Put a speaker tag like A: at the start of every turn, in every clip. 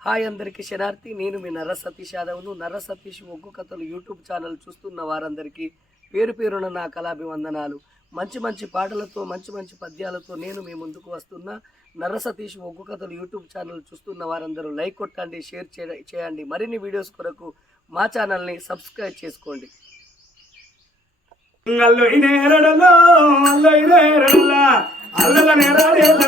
A: Hi అందరికీ శనార్థి నేను మీ నర్ర సతీష్ యాదవ్ను. నర్ర సతీష్ ఒగ్గు కథలు యూట్యూబ్ ఛానల్ చూస్తున్న వారందరికీ పేరు పేరున నా కళాభివందనాలు. మంచి మంచి పాటలతో మంచి మంచి పద్యాలతో నేను మీ ముందుకు వస్తున్న. నర్ర సతీష్ ఒగ్గు కథలు యూట్యూబ్ ఛానల్ చూస్తున్న వారందరూ లైక్ కొట్టండి షేర్ చేయ- చేయండి. మరిన్ని వీడియోస్ కొరకు మా ఛానల్ని సబ్స్క్రైబ్ చేసుకోండి.
B: అల్లు ఇనేరడలో అల్లు ఇనేరడల అల్లల నేరాడి అల్ల నేరాడి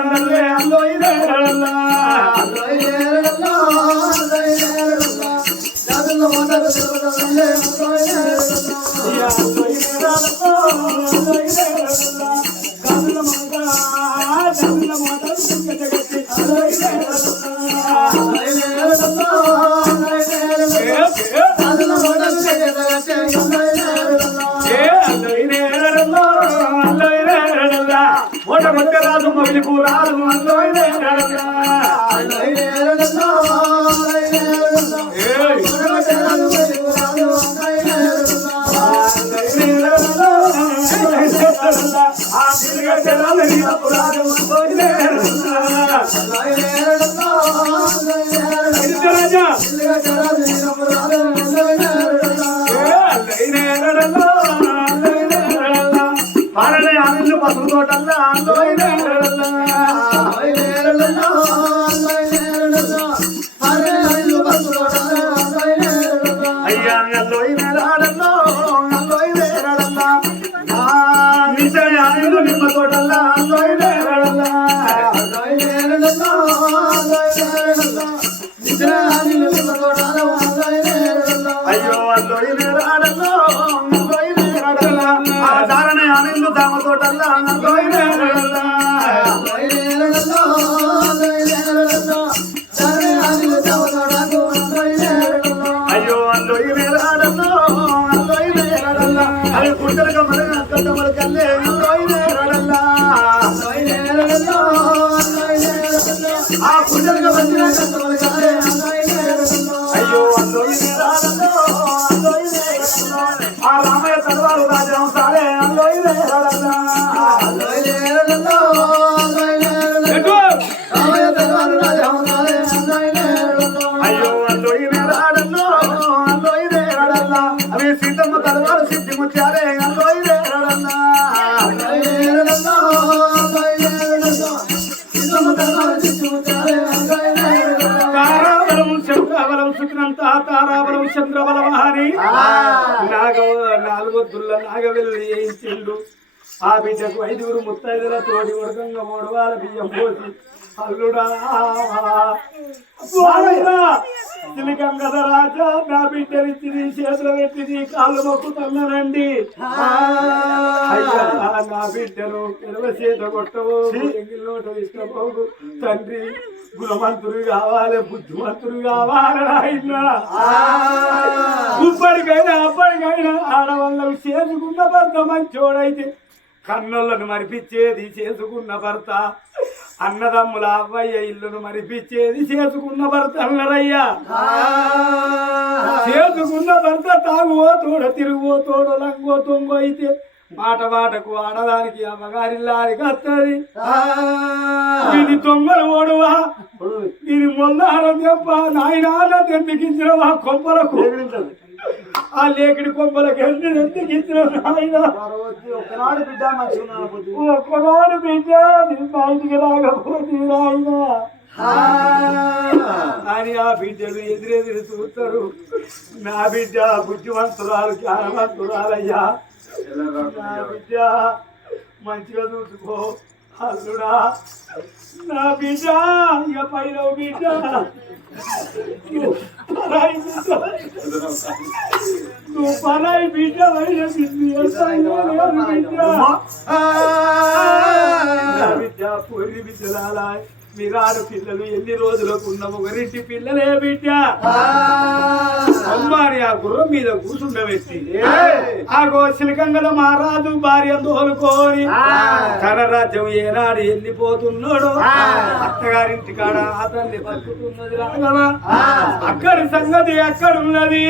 B: రాదు ఆ దారనే ఆనంద చంద్రబలం అని నాగవ నాలుగొద్దుల నాగవెల్లి వేయించిండు ఆ బిడ్డకు ఐదుగురు ముత్తైదుల తోటి ఉడకంగా మూడవాల బియ్యం పోసి అల్లుడా. కదా రాజా నా బిడ్డనిచ్చి నీ చేతులు పెట్టి నీ కాళ్ళు మొక్కుతున్నానండి నా బిడ్డను ఎడవ చేత కొట్టవు ఎంగిల్లోట ఇష్టపోగు తండ్రి గుణవంతుడు కావాలి బుద్ధిమంతుడు కావాలి నాయన ఇప్పటికైనా అప్పటికైనా ఆడవాళ్ళకు చేసుకున్న భర్త మంచోడైతే కన్నులను మరిపించేది చేసుకున్న భర్త అన్నదమ్ముల అవ్వయ్య ఇల్లును మరిపించేది చేసుకున్న భర్త అన్నరయ్యా. చేసుకున్న భర్త తాగువో తోడ తిరుగువో తోడు లంగో తొంగో అయితే మాట మాటకు ఆడదానికి అమ్మగారిల్లారికి వస్తుంది ఇది తొంగలు ఓడువా? ఇది మొల్లారం చెప్ప నాయన తెందుకించినవా కొంపలకు? ఆ లేకిడి కొంపలకు ఎన్ని తెందుకించిన నాయన?
C: ఒకనాడు బిడ్డ
B: ఒక్కనాడు బిడ్డ బయటికి రాకపోతే నాయన? అని ఆ బిడ్డలు ఎదురెదురు చూస్తారు. నా బిడ్డ బుద్ధివంతురాలు జ్ఞానవంతురాలయ్యా. నా బిడ్డ మంచిగా చూసుకో. అల్లుడా నా బిడ్డ ఇక పైన బిడ్డ. నువ్వు పరాయి బిడ్డ పరాయి బిడ్డ. మీరారు పిల్లలు ఎన్ని రోజులకు ఉన్న ఒకరింటి పిల్లలే బిడ్డ. అమ్మాని ఆ గుర్రం మీద కూర్చుండబెట్టి ఆ. గోశిలకంగల మహారాజు భార్య తోలుకొని తన రాజ్యం ఏనాడు వెళ్ళిపోతున్నాడు అత్తగారింటి కాడ అతన్ని బతుకుతున్నది రాఘవ అక్కడి సంగతి ఎక్కడున్నది?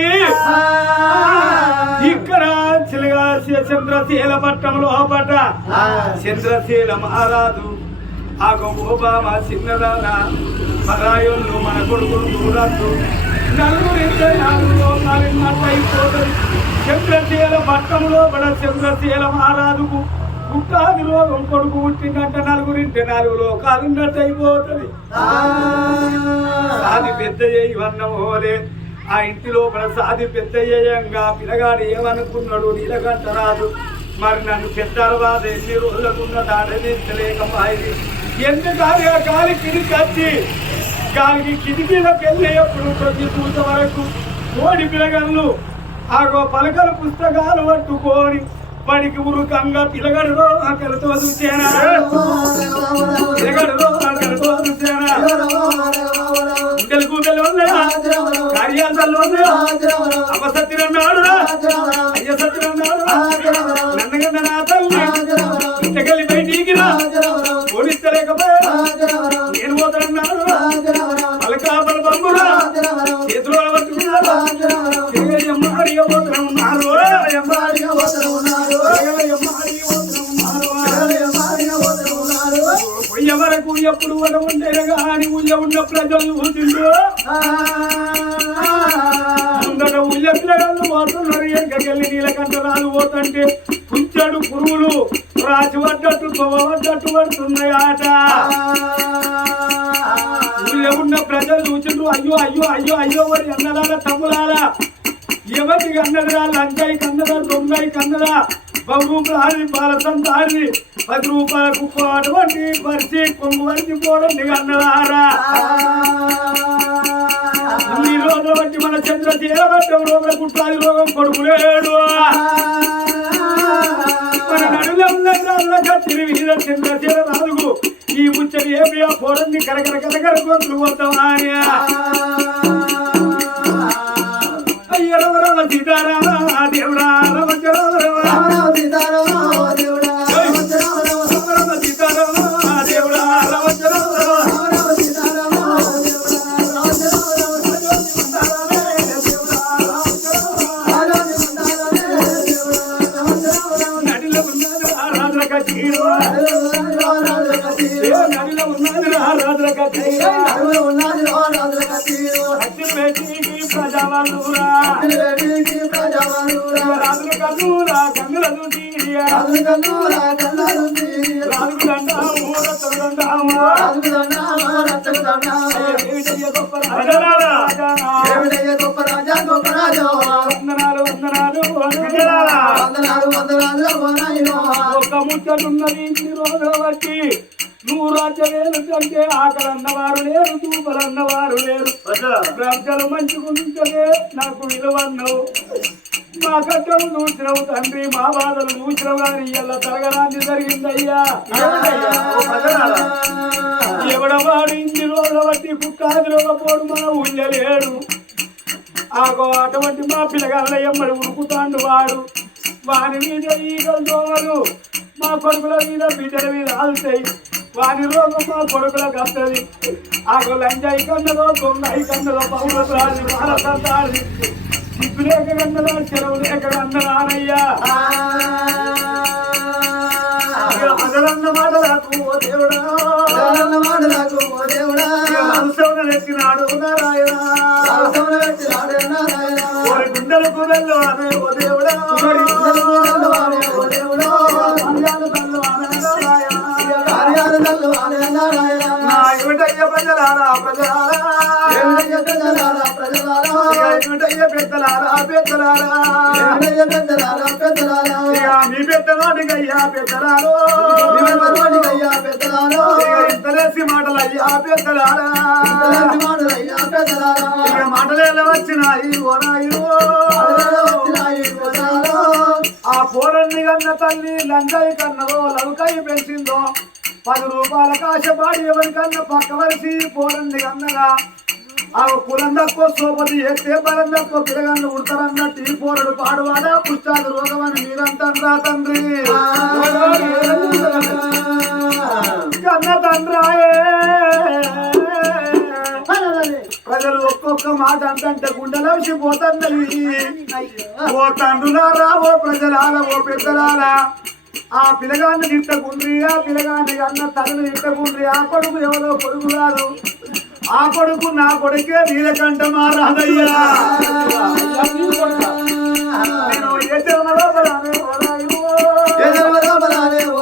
B: ఇక్కడ చిలగా చంద్రశీల పట్టం లోపట చంద్రశీల మహారాజు ఆ గోబామ చిన్నదాన. పరాయుళ్ళు మన కొడుకులు దూరద్దు నలుగురితే నాలుగు లోకాలిన్నట్టయిపోతుంది చంద్రశీల పట్టంలో పడ చంద్రశీల మహారాజుకు పుట్టాది రోగం కొడుకు పుట్టిందంటే నలుగురింటే నాలుగు లోకాలున్నట్టు అయిపోతుంది సాది పెద్ద ఇవన్నం హోలే ఆ ఇంటి లోపల సాది పెద్ద చేయంగా పిల్లగాడు ఏమనుకున్నాడు? నీలకంఠ రాదు మరి నన్ను పెద్దలవాద ఎన్ని రోజులకున్న దాడనించలేకపాయి ఎందుకు ఆ గాలి కిందికి వచ్చి గాలికి కిటికీలకు వెళ్ళి ప్రతి పూత వరకు కోడి పిలగళ్ళు ఆగో పలకల పుస్తకాలు పట్టుకొని పడికి ఉరుకంగా పిలగడులో ఆకలితో చూసేనా? పిలగడులో ఆకలితో చూసేనా? తెలుగు పిల్లలు కార్యాలయాల్లో అమ్మ సత్యనన్నాడు అయ్య సత్యనన్నాడు నన్నగన్న నా తల్లి? ముందట ఉయ్య పిల్లగాళ్ళు పోతున్నారు ఎంకకెళ్ళి నీలకంఠరాలు పోతుంటే కుంచెడు పురుగులు రాసి పడ్డట్టు తొవ్వ పడ్డట్టు పడుతున్నాయి ఆట ఊళ్ళో ఉన్న ప్రజలు చూసిండ్రు అయ్యో అయ్యో అయ్యో అయ్యో వారి అన్నదాల తమ్ములారా. ఎవరికి అన్నదిరా లంకాయి కన్నదా దొంగాయి కన్నదా? బహు రూపాయలు బాలసంత ఆడి పది రూపాయలకు అటువంటి పరిచి కొంగు వరకు పోవడం నీకు అన్నదారా. ఈ బట్టి మన చంద్ర తీరబట్టం రోగం కుట్రాది రోగం కొడుకులేడు మన నడుల ఉన్న కత్తిరి వీర చంద్ర తీర నాలుగు. ఈ ముచ్చటి ఏమియా పోరంది కరకర కరకర గొంతులు పోతామా అయ్య రవ సీతారామ దేవుడా. ప్రజావాళ్ళురా రాజుల కన్నురా కన్నుల చూసిరియా రాజుకు దండాము రత్తకు దండాము ఏమిటయ్య గొప్ప రాజారా వందనాలు వందనాలు వందనాలు ఒక ముచ్చటున్నది ఇన్ని రోజుల బట్టి నువ్వు రాజ్యవేలు కంటే ఆకలి అన్నవారు లేరు దూపలు అన్నవారు లేరు ప్రజలు మంచుకుంటే నాకు విలువన్నావు మా కట్టలు చూసినవు తండ్రి మా బాధలు చూసినవు కానీ ఇలా తరగడానికి జరిగిందయ్యా. ఎవడవాడు ఇన్ని రోజుల బట్టి కుక్కాదిలో పోడు మా ఊళ్ళలేడు ఆగో అటువంటి మా పిల్లగాళ్ళ ఎమ్మడి ఉరుకుతాండు వాడు. వాని మీద ఈగలు దోమలు మా కొడుకుల మీద బిడ్డల మీద ఆలుతాయి. వాని రోగం మా కొడుకులకు వస్తుంది ఆగో లంజాయి కన్నదో దొంగయి కన్నదో పౌర రాజు భారతాడి సిగ్గు లేక కన్నదా చెరువు లేక కన్నదానయ్యా అదలన్న మాట నాకు ఓ దేవుడా. మనసున ఎక్కినాడు నారాయణ. దేవుడా మీ పెద్దనాటికయ్యా పెద్దలారో.
C: నిలబడినయ్యా పెద్దలారా.
B: ఇక ఇంతలేసి మాటలయ్యా పెద్దలారా.
C: ఇంతలాంటి మాటలయ్యా పెద్దలారా.
B: ఇక మాటలేలా వచ్చినాయి
C: వచ్చినాయి పెద్దలారా
B: ఆ పోరన్ని కన్న తల్లి లంకాయి కన్నదో లవకాయి పెంచిందో. పది రూపాయల కాశపాడి ఎవరికన్నా పక్క వరిసి పోరన్ని కన్నగా ఆ కులం తక్కువ సోపతి ఎత్తే బలం తక్కువ పిల్లగాళ్ళు ఉడతారన్నట్టు ఈ పోరడు పాడువాడా? పుష్టాది రోగం అని మీరంటారా తండ్రి. కన్న తండ్రాయే. ప్రజలు ఒక్కొక్క మాట అంతంటే గుండెలవిసి పోతున్నాయి ఓ తండ్రులారా ఓ ప్రజలారా ఓ పెద్దలారా. ఆ పిల్లగాన్ని తిట్టకుండ్రి ఆ పిల్లగాన్ని అన్న తల్లిని తిట్టకుండ్రి. ఆ కొడుకు ఎవరో కొడుకు కాదు ఆ కొడుకు నా కొడుకే నీలకంఠ మారాదయ్యా నేను ఏ జన్మలో పడాను, ఓ నాయనో.
C: ఏ జన్మరామరాలే ఓ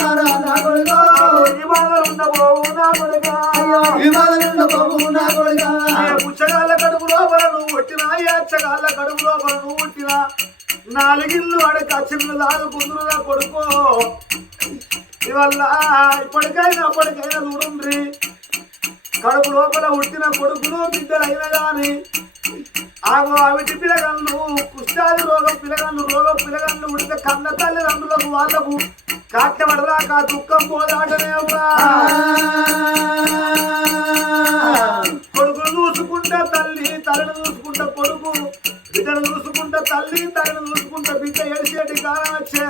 B: పుచ్చగాళ్ళ కడుపు లోపల నువ్వు పుట్టినా ఈ అచ్చగాళ్ళ కడుపు లోపల నువ్వు పుట్టినా. నాలుగిల్లు అడక చిన్న లాగు కుదురుగా కొడుకో. ఇవల్ల ఇప్పటికైనా అప్పటికైనా చూడుండ్రి. కడుపు లోపల పుట్టిన కొడుకులు బిడ్డలైన గాని. ఆగో అవిటి పిల్లగన్ను కుష్టాది రోగం పిల్లగన్ను రోగం పిల్లగన్ను ఉడితే కన్న తల్లిదండ్రులకు వాళ్ళకు కాట్టబడదాకా దుఃఖం పోదాటనే అవ్వా బిడ్డను చూసుకుంటే తల్లి తల్లిని చూసుకుంటే బిడ్డ ఎడిసేటి కారణం వచ్చే